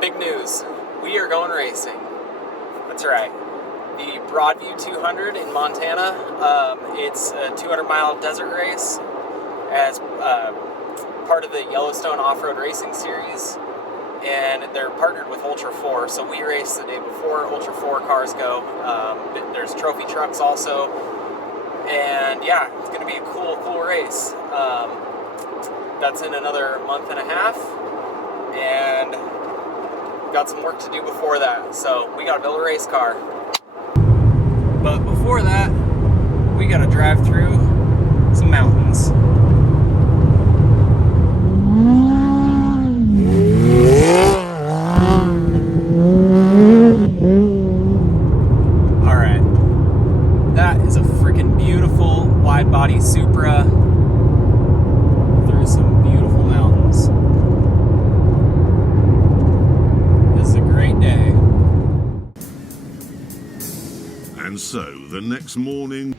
Big news. We are going racing. That's right. The Broadview 200 in Montana. It's a 200-mile desert race as part of the Yellowstone Off-Road Racing Series. And they're partnered with Ultra 4, so we race the day before Ultra 4 cars go. There's trophy trucks also. And yeah, it's going to be a cool race. That's in another month and a half. And got some work to do before that, so we gotta build a race car. But before that, we gotta drive through some mountains. Alright, that is a freaking beautiful wide body Supra through some beautiful mountains. Day. And so the next morning.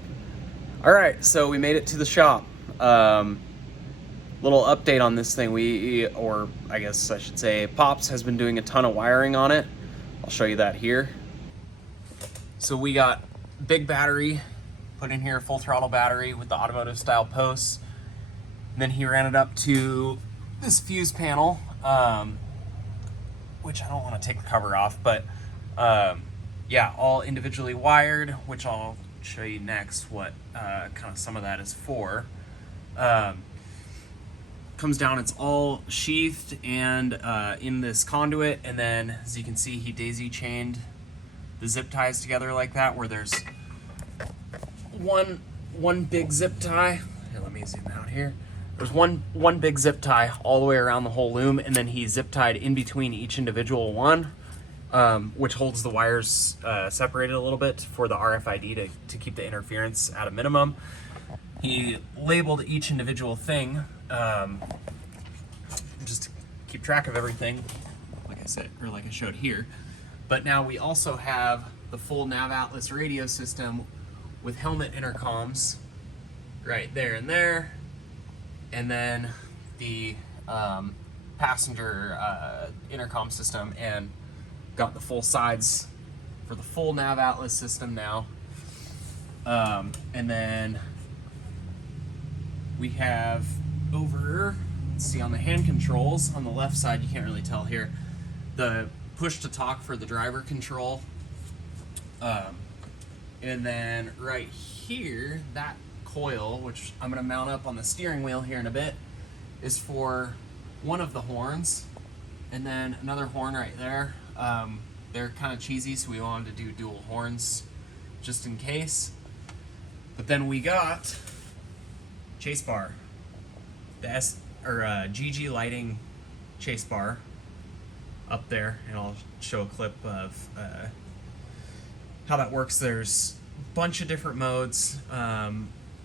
All right, so we made it to the shop. Little update on this thing. Or I guess I should say, Pops has been doing a ton of wiring on it. I'll show you that here. So we got big battery put in here, full throttle battery with the automotive style posts. And then he ran it up to this fuse panel. Which I don't want to take the cover off, but yeah, all individually wired, which I'll show you next what kind of some of that is for. Comes down, it's all sheathed and in this conduit, and then as you can see, he daisy chained the zip ties together like that, where there's one big zip tie. Here, let me zoom out here. There's one big zip tie all the way around the whole loom, and then he zip tied in between each individual one, which holds the wires separated a little bit for the RFID to keep the interference at a minimum. He labeled each individual thing just to keep track of everything, like I said, or like I showed here. But now we also have the full Nav Atlas radio system with helmet intercoms right there and there. And then the passenger intercom system, and got the full sides for the full Nav Atlas system now. And then we have over, let's see, on the hand controls, on the left side, you can't really tell here, the push to talk for the driver control. And then right here, that coil, which I'm going to mount up on the steering wheel here in a bit, is for one of the horns, and then another horn right there. They're kind of cheesy, so we wanted to do dual horns just in case. But then we got chase bar, the GG Lighting chase bar up there, and I'll show a clip of how that works. There's a bunch of different modes.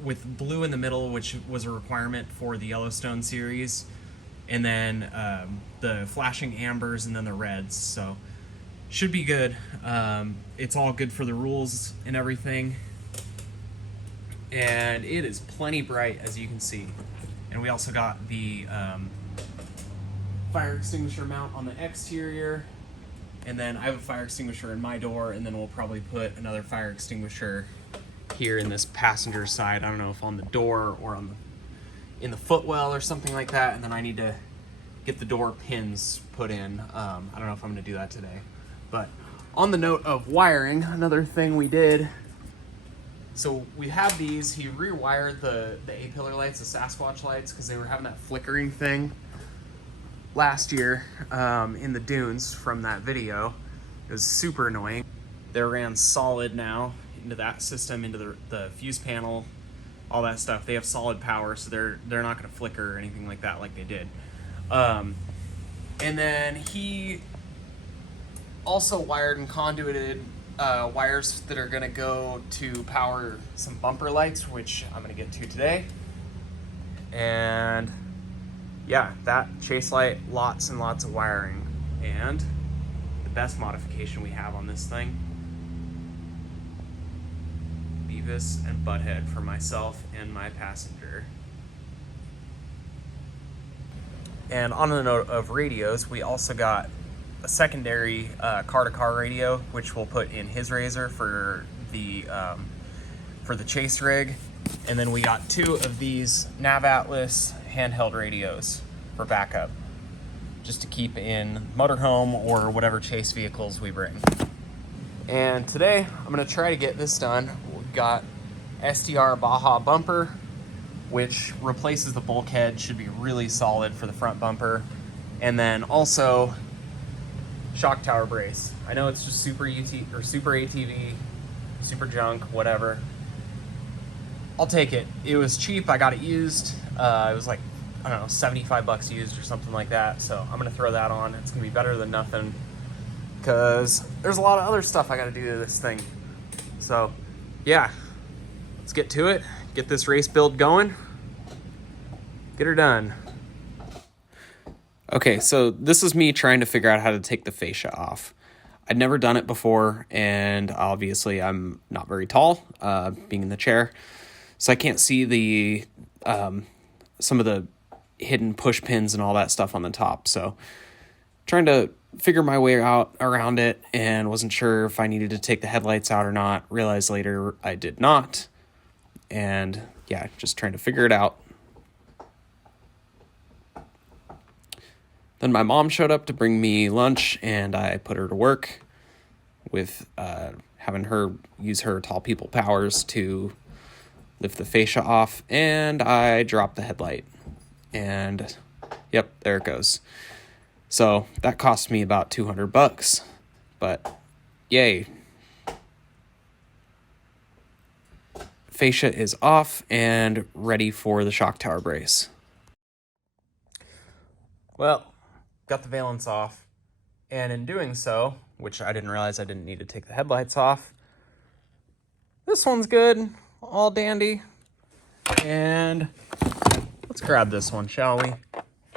With blue in the middle, which was a requirement for the Yellowstone series, and then the flashing ambers, and then the reds, so should be good. It's all good for the rules and everything, and it is plenty bright, as you can see. And we also got the fire extinguisher mount on the exterior, and then I have a fire extinguisher in my door, and then we'll probably put another fire extinguisher here in this passenger side. I don't know if on the door or in the footwell or something like that. And then I need to get the door pins put in. I don't know if I'm going to do that today. But on the note of wiring, another thing we did, so we have these. He rewired the A-pillar lights, the Sasquatch lights, because they were having that flickering thing last year in the dunes from that video. It was super annoying. They're ran solid now into that system, into the fuse panel, all that stuff. They have solid power, so they're not going to flicker or anything like that like they did. And then he also wired and conduited wires that are going to go to power some bumper lights, which I'm going to get to today. And yeah, that chase light, lots and lots of wiring. And the best modification we have on this thing, Beavis and Butthead for myself and my passenger. And on the note of radios, we also got a secondary car-to-car radio, which we'll put in his RZR for the chase rig. And then we got 2 of these Nav Atlas handheld radios for backup, just to keep in motorhome or whatever chase vehicles we bring. And today I'm gonna try to get this done. We've got STR Baja bumper, which replaces the bulkhead, should be really solid for the front bumper. And then also shock tower brace. I know it's just super UT or super ATV, super junk, whatever. I'll take it. It was cheap. I got it used. It was like, I don't know, 75 bucks used or something like that. So I'm gonna throw that on. It's gonna be better than nothing, because there's a lot of other stuff I gotta do to this thing. So yeah, let's get to it. Get this race build going. Get her done. Okay, so this is me trying to figure out how to take the fascia off. I'd never done it before, and obviously I'm not very tall, being in the chair. So I can't see the some of the hidden push pins and all that stuff on the top. So trying to figure my way out around it, and wasn't sure if I needed to take the headlights out or not. Realized later I did not. And yeah, just trying to figure it out. Then my mom showed up to bring me lunch, and I put her to work with having her use her tall people powers to lift the fascia off, and I dropped the headlight. And yep, there it goes. So that cost me about 200 bucks, but yay. Fascia is off and ready for the shock tower brace. Well, got the valence off, and in doing so, which I didn't realize I didn't need to take the headlights off, this one's good, all dandy. And let's grab this one, shall we?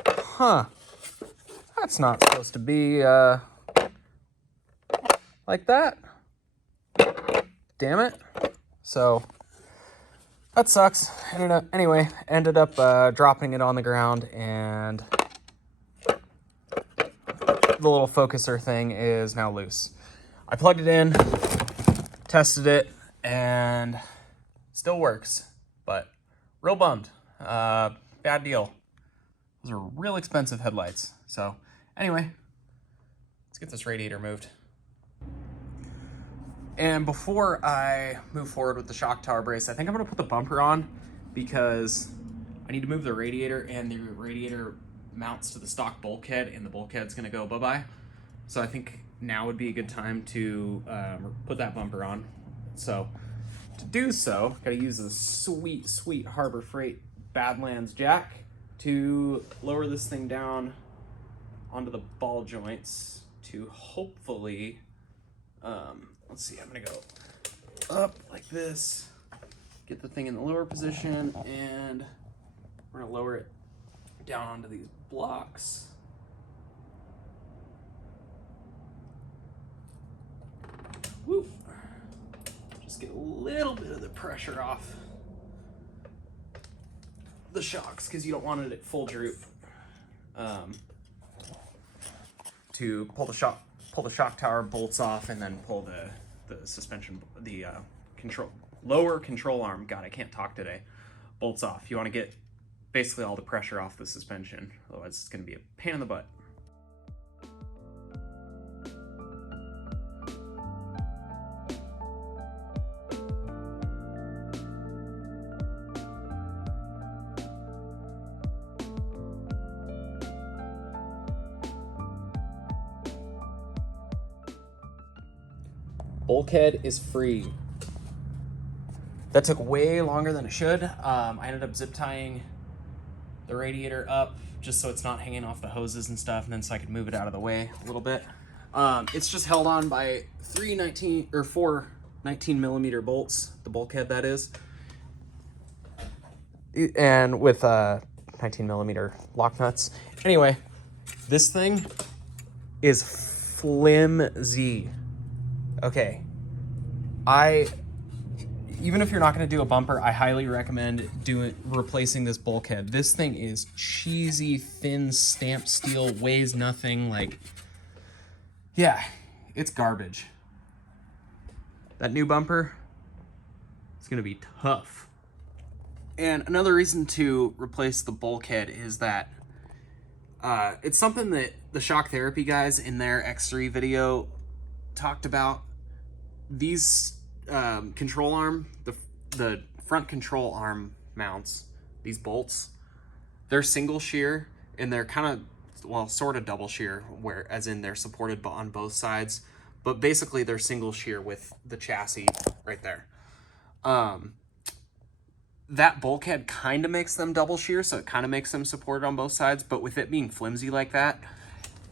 Huh. That's not supposed to be like that. Damn it. So that sucks. Anyway, ended up dropping it on the ground, and the little focuser thing is now loose. I plugged it in, tested it, and still works, but real bummed. Bad deal. Those are real expensive headlights. So anyway, let's get this radiator moved. And before I move forward with the shock tower brace, I think I'm gonna put the bumper on, because I need to move the radiator, and the radiator mounts to the stock bulkhead, and the bulkhead's gonna go bye-bye. So I think now would be a good time to put that bumper on. So to do so, gotta use this sweet, sweet Harbor Freight Badlands jack to lower this thing down onto the ball joints to hopefully, let's see, I'm gonna go up like this, get the thing in the lower position, and we're gonna lower it down onto these blocks. Woo. Just get a little bit of the pressure off the shocks, because you don't want it at full droop. To pull the shock tower bolts off, and then pull the suspension, the lower control arm. God, I can't talk today. Bolts off. You want to get basically all the pressure off the suspension, otherwise it's going to be a pain in the butt. Bulkhead is free. That took way longer than it should. I ended up zip tying the radiator up just so it's not hanging off the hoses and stuff, and then so I could move it out of the way a little bit. It's just held on by four 19 millimeter bolts, the bulkhead that is, and with 19 millimeter lock nuts. Anyway, this thing is flimsy. Okay, even if you're not going to do a bumper, I highly recommend replacing this bulkhead. This thing is cheesy, thin, stamped steel, weighs nothing. Like, Yeah, it's garbage. That new bumper, it's gonna be tough. And another reason to replace the bulkhead is that it's something that the Shock Therapy guys in their X3 video talked about. These control arm, the front control arm mounts, these bolts, they're single shear, and they're kind of, well, sort of double shear, where as in they're supported on both sides, but basically they're single shear with the chassis right there. That bulkhead kind of makes them double shear, so it kind of makes them supported on both sides, but with it being flimsy like that,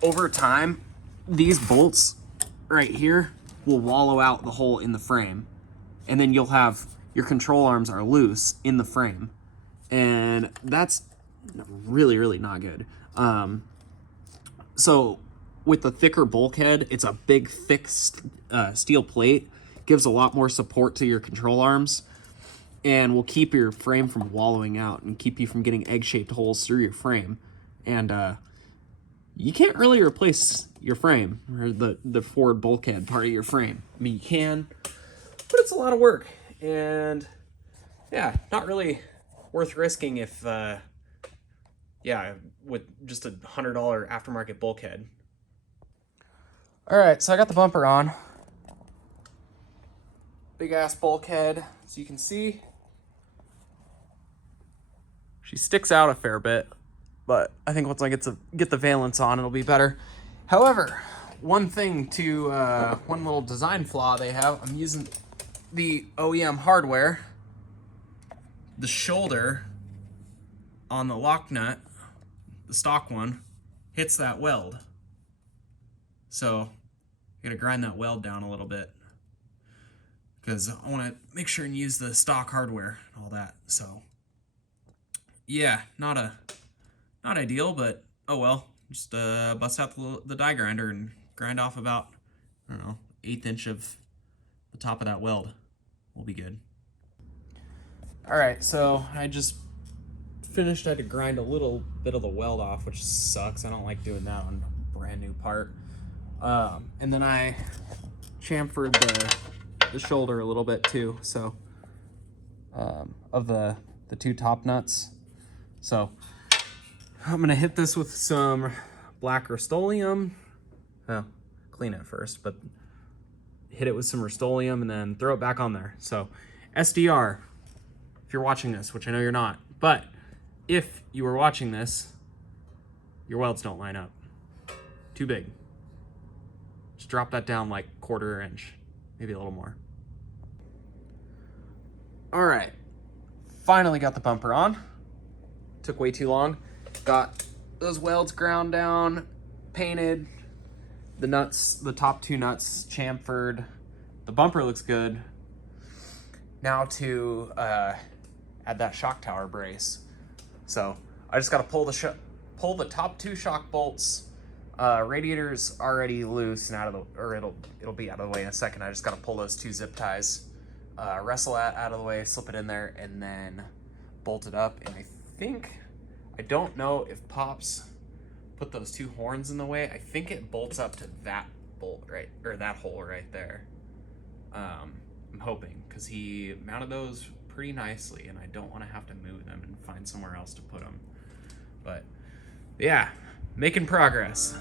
over time, these bolts right here will wallow out the hole in the frame, and then you'll have your control arms are loose in the frame, and that's really, really not good. So with the thicker bulkhead, it's a big, thick steel plate, gives a lot more support to your control arms, and will keep your frame from wallowing out and keep you from getting egg-shaped holes through your frame. And you can't really replace your frame, or the forward bulkhead part of your frame. I mean, you can, but it's a lot of work. And yeah, not really worth risking if, yeah, with just $100 aftermarket bulkhead. All right, so I got the bumper on. Big ass bulkhead, as you can see. She sticks out a fair bit, but I think once I get the valence on, it'll be better. However, one little design flaw they have, I'm using the OEM hardware. The shoulder on the lock nut, the stock one, hits that weld. So I gotta grind that weld down a little bit, because I want to make sure and use the stock hardware and all that. So yeah, not ideal, but oh well. Just bust out the die grinder and grind off about, I don't know, 1/8 inch of the top of that weld. We'll be good. All right, so I just finished. I had to grind a little bit of the weld off, which sucks. I don't like doing that on a brand new part. And then I chamfered the shoulder a little bit too, so of the two top nuts. So I'm gonna hit this with some black Rust-Oleum. Well, clean it first, but hit it with some Rust-Oleum and then throw it back on there. So SDR, if you're watching this, which I know you're not, but if you were watching this, your welds don't line up. Too big. Just drop that down like 1/4 inch, maybe a little more. All right, finally got the bumper on. Took way too long. Got those welds ground down, painted, the nuts, the top 2 nuts chamfered. The bumper looks good. Now to add that shock tower brace. So I just got to pull the top 2 shock bolts. Radiator's already loose and it'll be out of the way in a second. I just got to pull those 2 zip ties, wrestle that out of the way, slip it in there, and then bolt it up. And I don't know if Pops put those 2 horns in the way. I think it bolts up to that bolt right, or that hole right there. I'm hoping, because he mounted those pretty nicely and I don't want to have to move them and find somewhere else to put them. But yeah, making progress.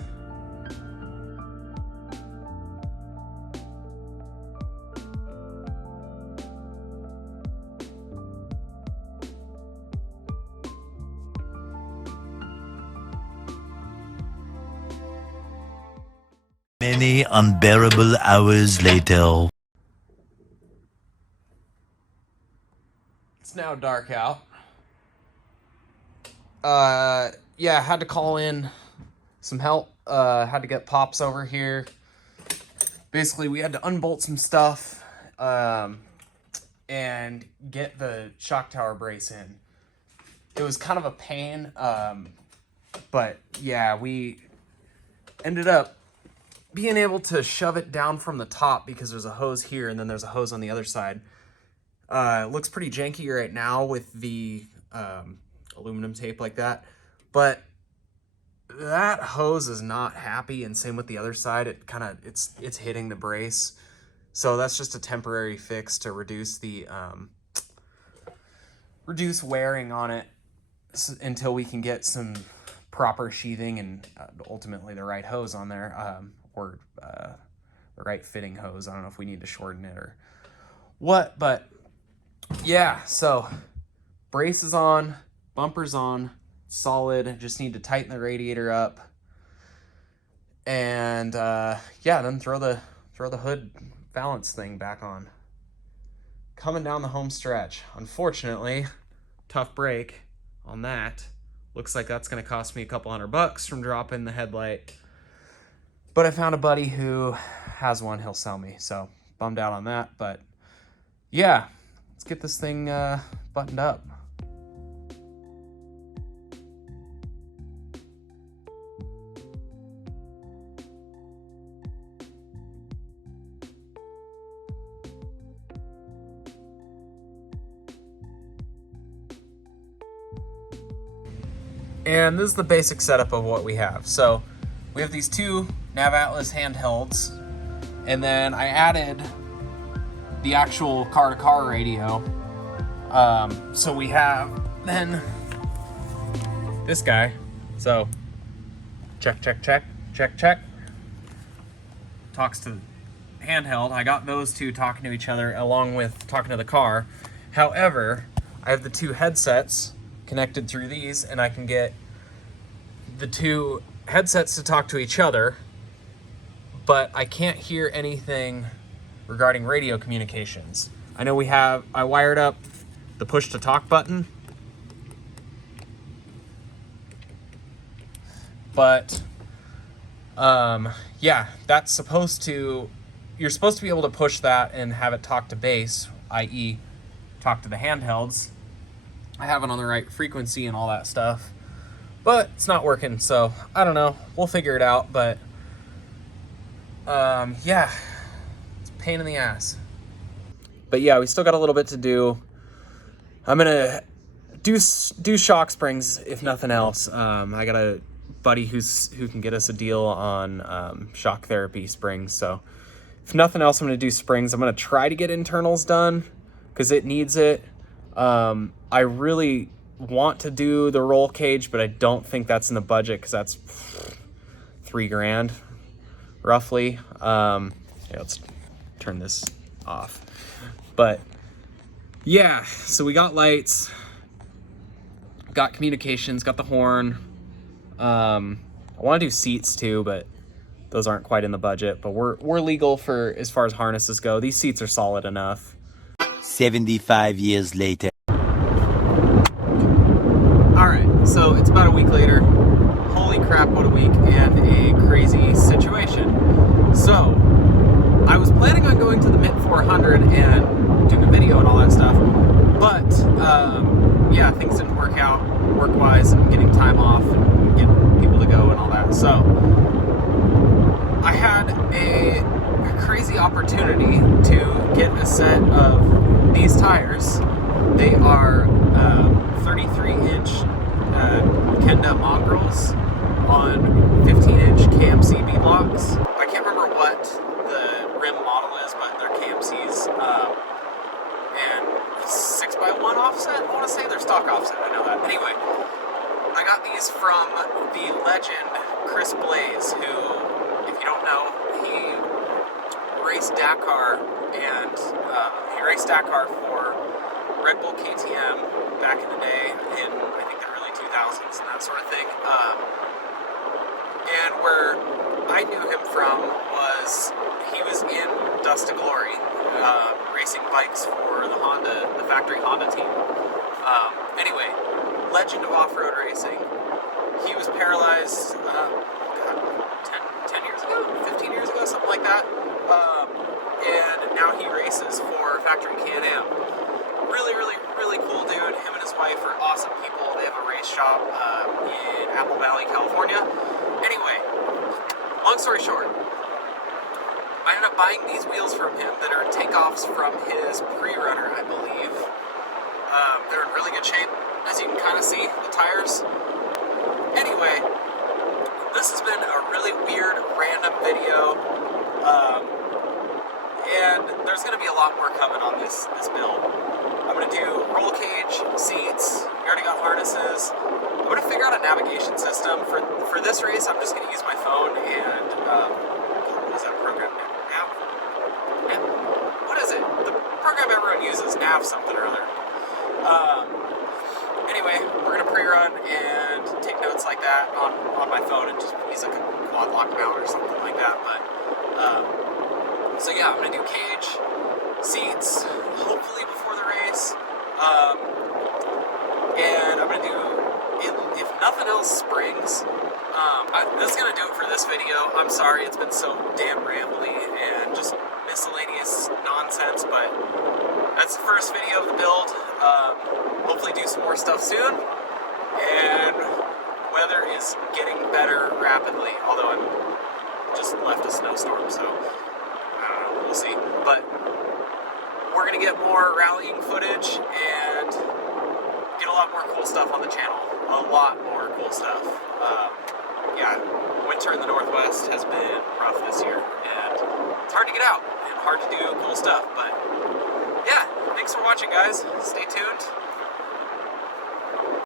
Many unbearable hours later. It's now dark out. Yeah, had to call in some help. Had to get Pops over here. Basically, we had to unbolt some stuff and get the shock tower brace in. It was kind of a pain, but yeah, we ended up being able to shove it down from the top because there's a hose here and then there's a hose on the other side. It looks pretty janky right now with the aluminum tape like that, but that hose is not happy, and same with the other side. It kind of, it's hitting the brace. So that's just a temporary fix to reduce the, reduce wearing on it until we can get some proper sheathing and ultimately the right hose on there, or the right fitting hose. I don't know if we need to shorten it or what, but yeah, so brace is on, bumper's on, solid. Just need to tighten the radiator up, and yeah, then throw the hood valance thing back on. Coming down the home stretch. Unfortunately, tough break on that. Looks like that's going to cost me a couple $100 from dropping the headlight. But I found a buddy who has one. He'll sell me. So bummed out on that. But yeah, let's get this thing buttoned up. And this is the basic setup of what we have. So we have these two Nav Atlas handhelds, and then I added the actual car-to-car radio. So we have then this guy. So check, check, check, check, check. Talks to the handheld. I got those two talking to each other along with talking to the car. However, I have the two headsets connected through these, and I can get the two headsets to talk to each other, but I can't hear anything regarding radio communications. I know I wired up the push to talk button, but yeah, that's supposed to, you're supposed to be able to push that and have it talk to base, i.e. talk to the handhelds. I have it on the right frequency and all that stuff, but it's not working, so I don't know. We'll figure it out, but yeah, it's a pain in the ass. But yeah, we still got a little bit to do. I'm gonna do shock springs if nothing else. I got a buddy who can get us a deal on shock therapy springs, so if nothing else, I'm gonna do springs. I'm gonna try to get internals done because it needs it. I really want to do the roll cage, but I don't think that's in the budget because that's $3,000 roughly. Yeah, let's turn this off. But yeah, so we got lights, got communications, got the horn. I want to do seats too, but those aren't quite in the budget. But we're legal for as far as harnesses go. These seats are solid enough. 75 years later. Alright, so it's about a week later. Holy crap, what a week and a crazy situation. So, I was planning on going to the Mint 400 and doing a video and all that stuff, but yeah, things didn't work out work-wise and getting time off and getting people to go and all that. So, I had a crazy opportunity to get a set of these tires. They are 33-inch Kenda mongrels on 15-inch KMC B-blocks. I can't remember what the rim model is, but they're KMCs. And 6x1 offset, I want to say. They're stock offset, I know that. Anyway, I got these from the legend Chris Blaze, who, if you don't know, he raced Dakar, and he raced Dakar for Red Bull KTM back in the day, in I think the early 2000s and that sort of thing. And where I knew him from was he was in Dust to Glory, racing bikes for the factory Honda team. Anyway, legend of off-road racing. He was paralyzed, 10 years ago, 15 years ago, something like that. And now he races for factory Can-Am. Really cool dude. Him and his wife are awesome people. They have a race shop in Apple Valley, California. Anyway, long story short, I ended up buying these wheels from him that are takeoffs from his pre-runner, I believe. They're in really good shape, as you can kind of see, the tires. Anyway, this has been a really weird, random video, and there's going to be a lot more coming on this build. I'm going to do roll cage, seats, we already got harnesses. I'm going to figure out a navigation system. For this race, I'm just going to use my phone and, what is that program? Nav? What is it? The program everyone uses, Nav something or other. Anyway, we're going to pre-run and take notes like that on my phone and just use like a quad lock mount or something like that. But, so yeah, I'm going to do cage, seats, hopefully before the race, and I'm going to do, if nothing else, springs. This is going to do it for this video. I'm sorry it's been so damn rambly and just miscellaneous nonsense, but that's the first video of the build. Hopefully do some more stuff soon, and weather is getting better rapidly, although I'm just left a snowstorm, so I don't know, we'll see. But we're going to get more rallying footage and get a lot more cool stuff on the channel. A lot more cool stuff. Yeah, winter in the Northwest has been rough this year, and it's hard to get out and hard to do cool stuff, but yeah, thanks for watching, guys. Stay tuned.